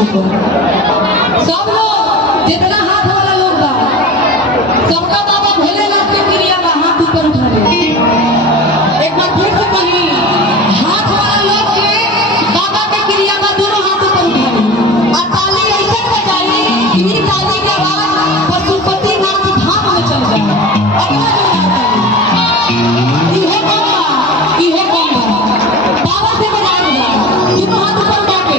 सब लोग जितना हाथ वाला लोग बा सबका बाबा भोलेनाथ के क्रिया बा हाथ ऊपर उठा ले। एक बार फिर से कही हाथ वाला लोग के बाबा के क्रिया बा दोनों हाथ ऊपर उठा ले और ताली ऐसे बजाई कि ताली के आवाज पशुपतिनाथ धाम में चल जाए। इहे बम्बा बाबा से बजाए दोनों हाथ ऊपर उठा के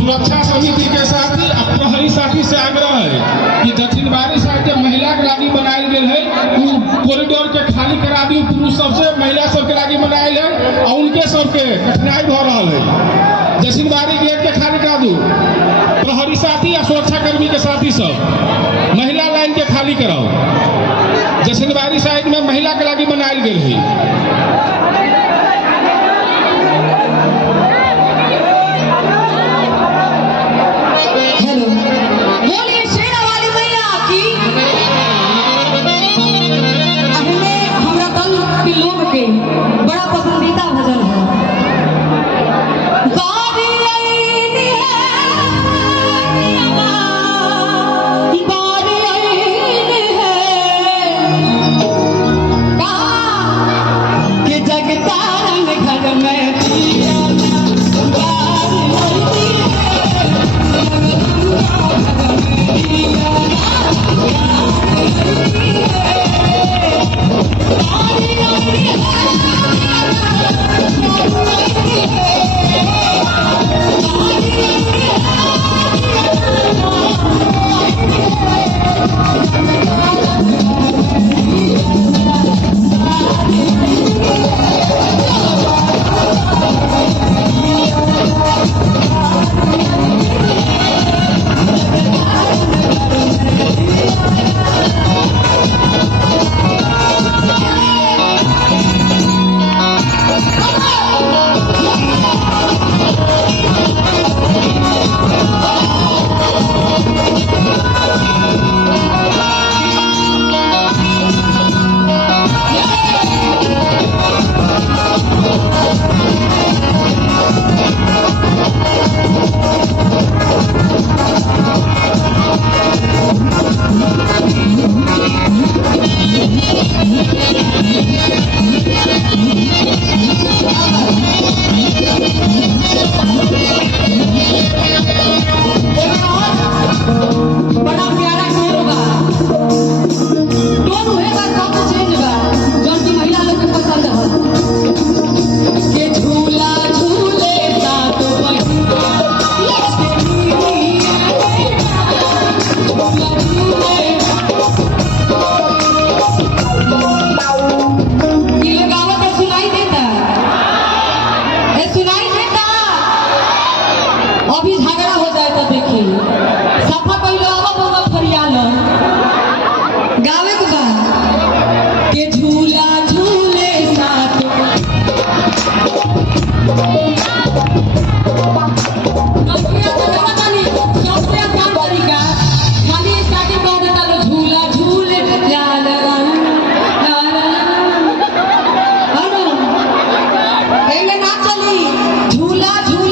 सुरक्षा समिति के साथ ही प्रहरी साथी से आग्रह है कि दक्षिणवारी साइड के महिला के लागी बनायल गेल है कॉरिडोर के खाली करा दी, पुरुष सबसे महिला सबके लागी बनायल है और उनके सबके कठिनाई भ रहा है। दक्षिणवारी गेट के खाली करा दू, प्रहरी साथी या सुरक्षा कर्मी के साथी सब महिला लाइन के खाली कराओ। दक्षिणवारी साइड में महिला के लागी बनायल गेल है। बड़ा पसंदीदा भजन है। अभी झगड़ा हो जाए तो देखी सफा पहले अब फरियाल गावे के बा के झूला झूले साथ खाली स्टार्टिंग कर देता लो झूला झूले ना चली झूला झूले